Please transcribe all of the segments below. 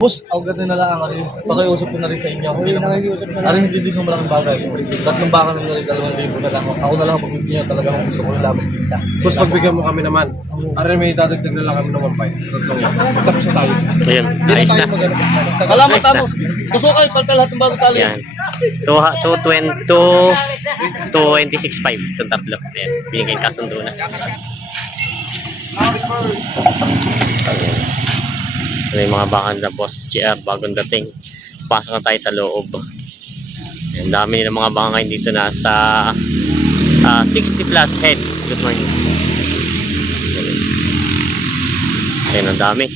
Boss, ako ganun na lang ang pakiusap ko na rin sa inyo. Hindi naman, hindi din ko malaking bagay. Tatlong baka na rin, 2,000 na lang. Ako na lang ang pagbibigyan talaga kung gusto ko yung laban kita. Boss, pagbigyan mo kami naman. Aray, may dadagdag na lang kami ng 1.5. Sa tatlong yan. Tapos na tayo. Ayan, ayos na. Salamat, Nice na. Tamos. Gusto ko kayo palta lahat ng bago tali. Ayan. 226.5 itong tatlo. Ayan, binigay kasundo na. Ano yung mga bakan na boss GR bagong dating. Pasok na tayo sa loob. Ayan, dami ng mga baka ngayon dito nasa 60 plus heads. Good morning. Ayan, ang dami.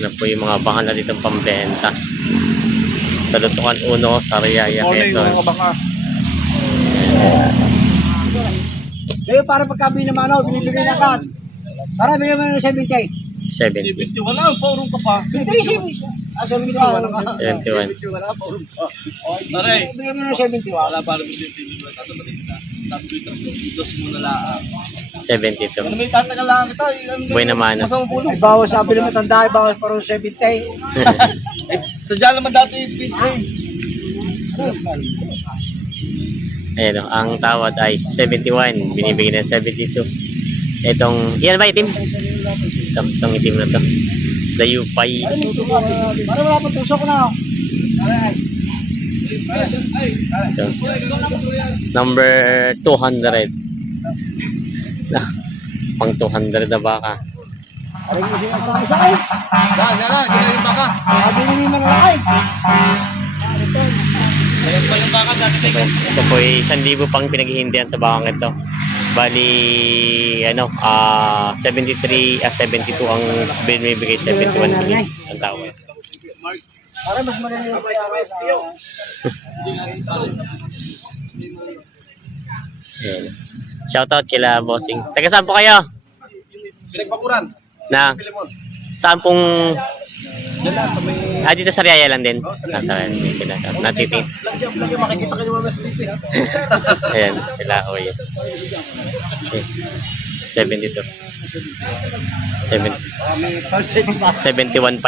Ano po yung mga baka na dito pambenta. Sa Lutukan Uno, Sariaya, Quezon. Ngayon para pagkabi naman ako, binibigay na kat. Para bigyan mo na 70. 70. 51 lang, paurong ka pa. 71. 71 na ka. 71. Aray. Bigyan mo na 71. Wala pa rin din sa inyo. Tatabatin kita. Sabi ko ito, dos mo na lang. 72. Ano may tatagal lang kita. Buhay naman. Masama pulo. Ay bawas sabi ng matanda, ay bawas parang 70. Sadya naman dati yung pit ring. Ayan o, ang tawad ay 71. Binibigyan ng 72. Itong, yan ba itim? Itong itim na to. Dayupay. Para wala pa tusok na. Ito. Number 200. Pang 200 na baka. Aring kasi ang isa ay. Yan, yan yung baka. Sabi ni man ay. Ayan pa yung baka dati. Ito po ay 1,000 pang pinaghihindihan sa bakang ito. Bali, ano, 72 ang binibigay, 71 bilhin ang tawad. Para mas maganda yung Ayan. Shoutout kila bossing. Taga saan po kayo? Pinagpakuran. Na, Pilimon. saan pong, Yan na, sa may... dito sa Riaya lang din? Nasa Riaya din sila. Natiting. Lagi, makikita kayo mga SPP. Ayan, sila Oy. Okay. 72. 71.5.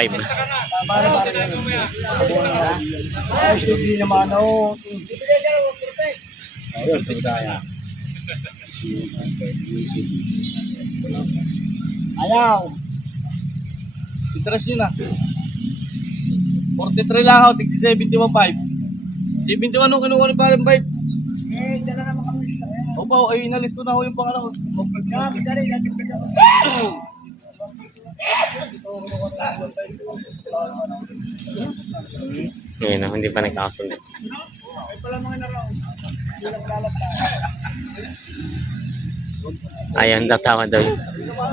ay stupid naman ako. Ayaw. Interest nyo na. 43 lang ako, tig 71.5. 71 nung kinuha ni parang bite. Eh, dala naman kami. Opo, ay inalis ko na ako yung pangalan ko. Ayan, hindi pa nagkakasundo. Ayan, tatawa daw yun.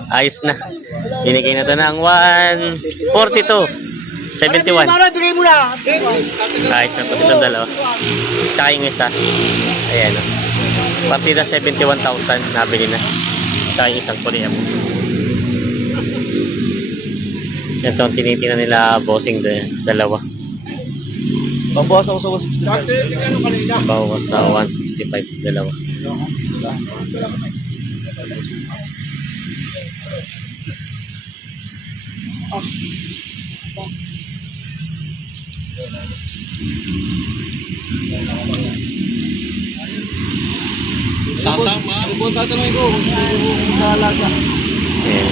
Ayos na. Binigay na to ng 142. 71. Para bigay mo na. Ayos na po itong dalawa. Tsaka yung isa. Ayan o. Partida 71,000. Nabili na. Tsaka yung isang Korea po. Ito ang tinitina nila bossing dalawa. Pabawas ako sa 165. Bawas sa 165 dalawa. Sasama. Ano po ang tatanungin ko? Nalaga. Ayan.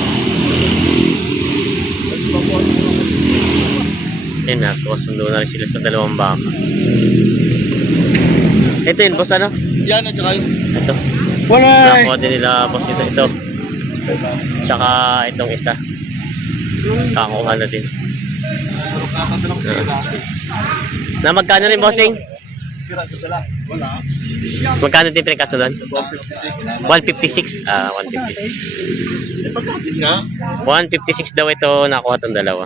Ayan na, sundo na rin sila sa dalawang baka. Ito yun, boss ano? Yan at saka yung... Ito. Wala. Nakuha din nila boss ito. Ito. Tsaka itong isa. Kakuha na din. Na magkano rin bossing? Wala. Magkano din pinagkaso doon? 156. 156. Eh, pagkatid nga. 156 daw ito nakuha itong dalawa.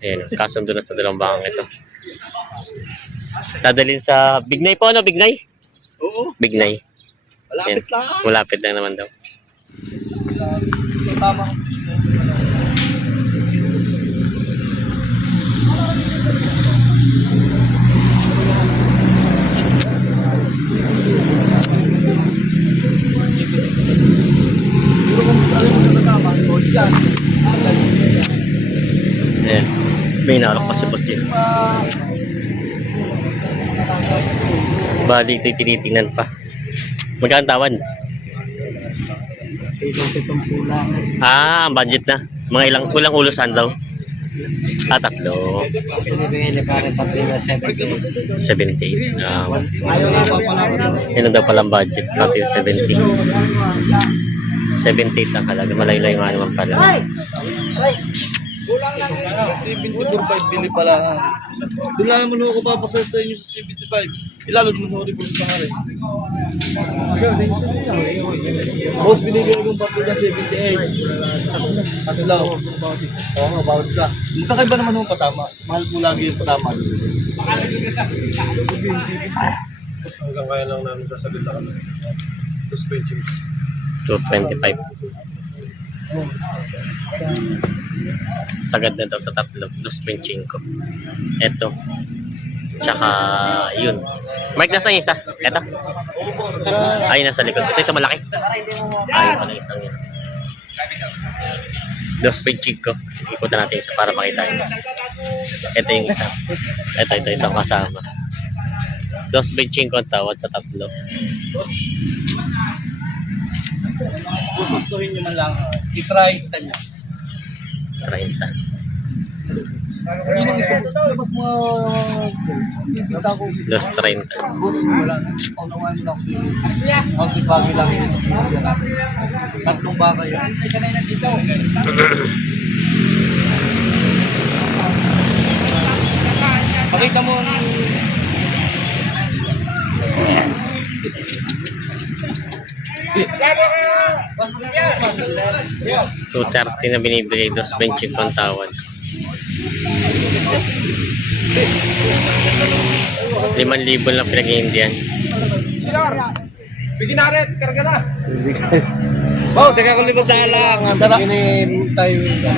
Ayan, kasundo na sa dalawang bakang ito. Dadalhin sa Bignay po, ano? Bignay? Oo. Bignay. Malapit lang. Malapit lang naman daw. Tama. Ayan. May narok pa si Boss J. Bali, ito'y tinitingnan pa. Magkano tawad? Pitong pulang. Ah, ang budget na. Mga ilang ulusan daw? Ah, 3. Binibigay ni pare pati na 78. 78. Ayaw na pa pala. Yun daw palang budget natin, 70. 78 ang halaga. Malaylay nga naman pala. 74.5 bili pala. Doon lang naman ako papasal sa inyo sa 75. Ilalo naman ako rin po sa kare. Boss, binigay akong papel na 78. Ano lang? Oo nga, bawat isa. Magkakaiba naman yung patama. Mahal po lagi yung patama. Tapos hanggang kaya lang namin sasagot na kami. Tapos 225. Sagad na daw sa 3. 2.5. Eto. Tsaka yun. Mark, nasa isa? Eto. Ay, nasa likod. Ito malaki. Ay, pala isang yun. 2.5. Ikutan natin isa para makita nyo. Ito yung isa. Ito ang kasama. 2.5 ang tawad sa 3. Boss, gustuhin nyo man lang. I-try niya. 30. Hindi na isa. Labas mo. Kita ko. 2.30. Boss, wala. Paunawan nyo lang ako dito. Ang bagay lang yun. Tatlong baka yan. Pakita mo ang... 2.30 na binibigay, 2.20 ang tawad. 5,000 lang pinag-iindihan. bigyan na rin, karga na. Boss, teka ko libot sa alang. Sarap. Bigyan tayo. Nakita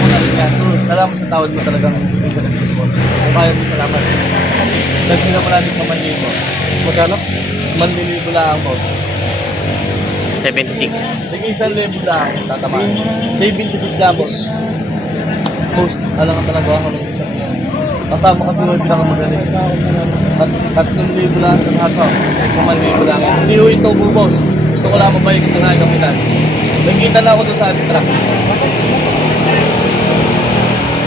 ko na rin yan. Salamat sa tawad mo talagang isa na sa boss. Kung kaya mo salamat. Nagpila pa natin ka manlibo. Magkano? Manlibo lang boss. 76. Sige, 1,000 lang. Tatamaan. 76 na boss. Boss, alam ka talaga ako ng isang yan. Kasama kasi yung pinakamagaling. 3,000 lang sa lahat ko. 5,000 lang. Hindi ko ito boss. Gusto ko lang mabayag ito na kapitan. Nagkita na ako doon sa ating truck.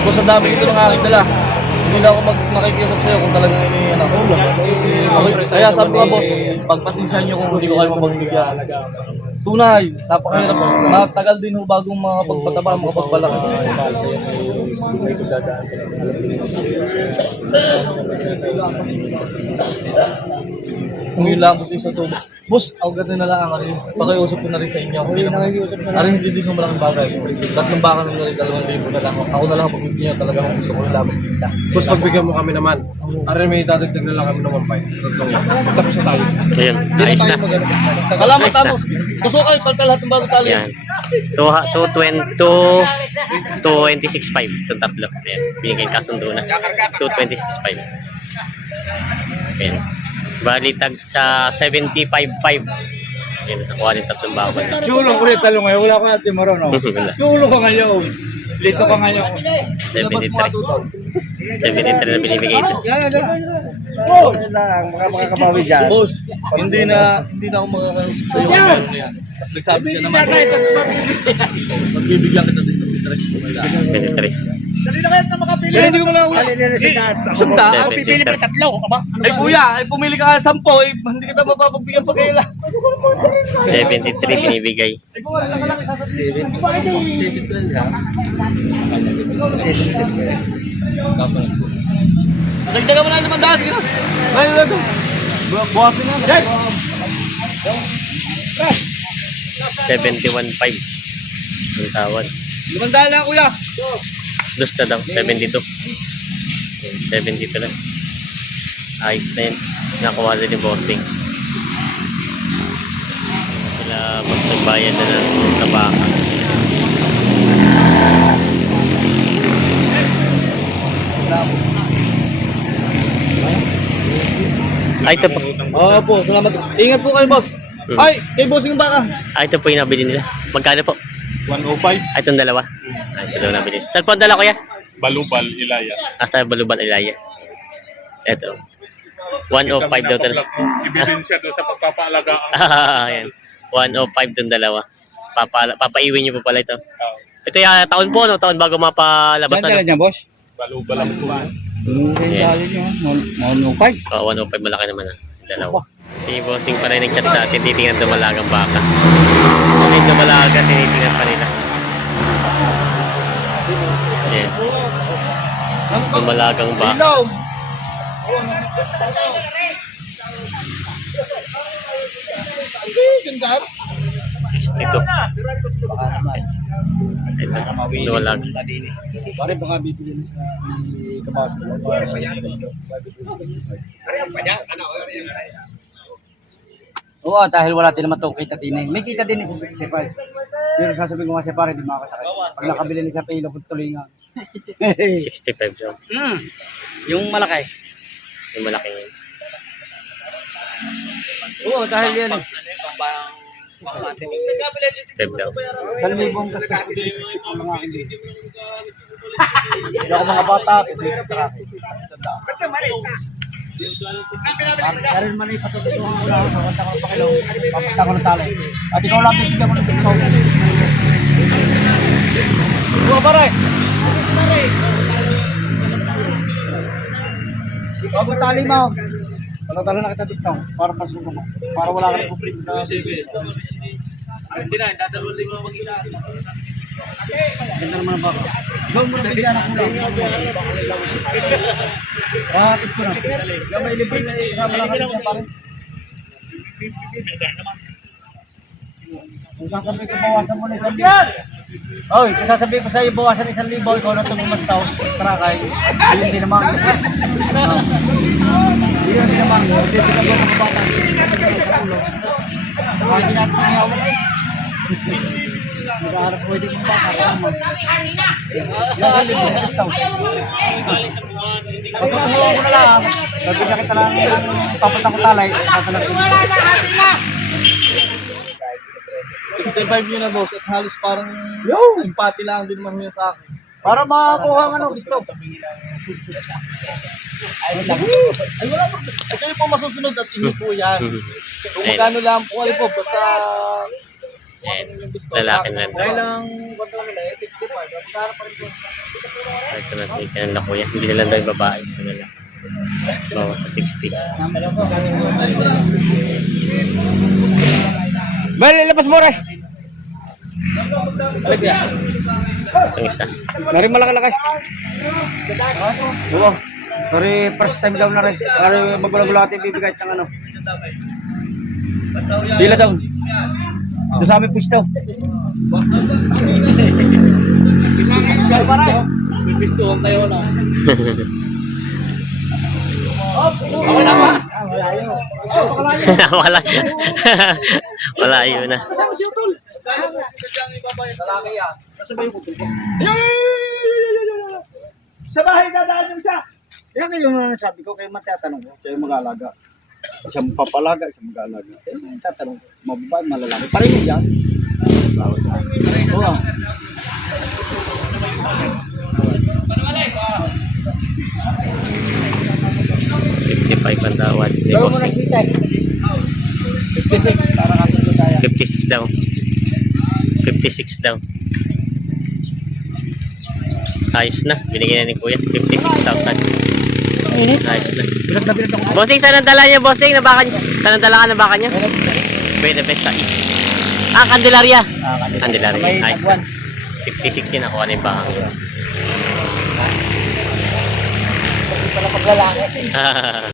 Boss, ang dami ito ng aking dala. Hindi na ako makikiusap sa'yo kung talagang ini ano. Okay, kaya sabi ko nga boss, pagpasensya niyo kung hindi ko kayo mapagbigyan. Tunay, napakahirap. Matagal din ho bagong makapagpataba, makapagpalaki. Umilang ko sa tubo. Boss, ako ganun na lang ang aris. Pakiusap ko na rin sa inyo. Arin hindi din ko malaking bagay. 3 baka na rin, 2,000 na lang. Ako na lang ang pagbibigyan niyo. Talagang gusto ko yung lamang kita. Tapos pagbigyan mo kami naman. Arin may dadagdag na lang kami ng 1.5. Sa 3 yan. Tapos na tayo. Ayun, ayos na. Salamat tamo. Gusto ko kayo pagka lahat ng bago tali. Yan. 226.5 itong 3. Ayan, binigay kasundo na. 226.5. Ayan. Bali tag sa 75.5. Ayan, nakuha rin 3 bawal. Chulo ko rin talo ngayon. Wala ko natin maroon. Wala. Chulo ka ngayon. Lito ka ngayon. 73. 73 na binibigay ito. Oh! Makakabawi dyan. Boss, hindi na ako makakausap sa iyo. Meron na yan. Nagsabi ka naman. Magbibigyan kita dito ng interest ko kailangan. 73. Dali na kayo na makapili. Eh, hindi ko malawala. Isang da? Ako pipili pa 3. Aba. Ay kuya, ay pumili ka ka 10. Eh, hindi kita mapapagbigyan pag kailan. 73 binibigay. Ay kung wala ka lang isasabihin. Dagdagan mo na 500. Sige na. Ngayon na ito. Buwasin na. 71.5 ang tawad. 500 na kuya. Dos na daw, 72. 72 na. Ayos na yun. Nakuha rin ni Bossing. Sila mas nagbayad na ng tabaka. Ay, ito po. Oo po, salamat. Ingat po kayo boss. Ay, kay bossing yung baka. Ay, ito po yung nabili nila. Magkano po? 105, Ay, itong dalawa. Ay, ito daw nabili. Saan po ang dala, kuya? Balubal, Ilaya. Sa Balubal, Ilaya. Ito. 105 daw ito. Ibibin siya doon sa pagpapaalagaan. Ayan. 105 itong dalawa. Papaiwin niyo po pala ito. Ito yung taon po, no? Taon bago mapalabas. Saan dala niya, boss? Balubal ang po. Yeah. Dali niya, 105. 105 malaki naman dalawa. Si Bossing pa rin nag-chat sa atin, titingnan dumalagang baka. Kasi dumalaga, tinitingnan pa nila. Ayan. Dumalagang baka. 62. Ito, dumalag. Pare, baka bibili na si Kabas. Oo, dahil wala din naman itong kita din. May kita din sa 65. Pero sasabihin ko nga siya pare, di makakasakit. Pag nakabili niya sa pilo, tuloy nga. 65 so. Yung malaki. Yung malaki yun. Oo, dahil yan. 65 daw. 1,000 gastos ko din 60 po mga hindi. Hindi ako mga bata, ito yung extra. Karin man ay patututuhan ko na, kapanta ko ng pakilaw, papasta ko ng talay. At ikaw lang bigyan ko ng tigsaw. Buwa pare! Ikaw ang tali mo. Pagkatalo na kita tigsaw, para pasuko mo. Para wala ka ng kumplit na Hindi na, dadalawin mo magkita. ganda naman ang baka. Ikaw mo na bigyan ng ulang. Bakit ko na? Ikaw may libre na isama lang kami sa pare. Kung sasabihin ko bawasan mo na 1,000. Oy, kung sasabihin ko sa iyo bawasan 1,000, ikaw na itong umastaw, trakay. Yun din naman. Yun din naman. Hindi ko na mga bata. Hindi natin nangyawag. Nag-aarap pwede kong baka. Yung libre na istaw. Pagkutuhan ko na lang. Nabigyan kita lang papunta ko talay. Tatalagin. 65 yun na boss at halos parang empati lang din naman yun sa akin. Para makakuha ng ano gusto. Ay wala po. Ay kayo po masusunod at inyo po yan. Kung magkano lang po, alam po, basta Ayan. Lalaki na. dahil lang kung nila, 55. Magkano pa rin po. Ito na, tingnan na kuya. Hindi na lang daw yung babae. Ito na lang. Bawas sa 60. Bal, ilabas mo rin. Itong isa. Nari malaki-laki. Oo. Nari first time daw na rin. Nari magulagulati bibigay ng ano. Pila daw. Ito sa aming pisto. Pipistuhan kayo na. Wala. Wala yun na. Lalaki yan. Nasa ba yung kutubo? Sa bahay dadaan yung isa. Yan yung sabi ko kayo matatanong ko. Siya yung mag-alaga. Isang papalaga, isang mag-alaga. Kaya yung tatanong ko. Mababa, malalaki. Pareho yan. Oo. 55 ang tawad. Ni Gawin mo Bossing. nakita eh. 56. Para katuloy tayo. 56 daw. 56 daw. Ayos na. Binigyan na ni Kuya. 56,000. Ayos na. Bilag na bilag ako. Bossing, saan ang dala niya, Bossing? Na baka niya? Saan ang dala ka na baka niya? Pwede, besta is. Candelaria. Candelaria. Ayos na. 56 yun ako. Ano yung baka niya? Pala paglalaki.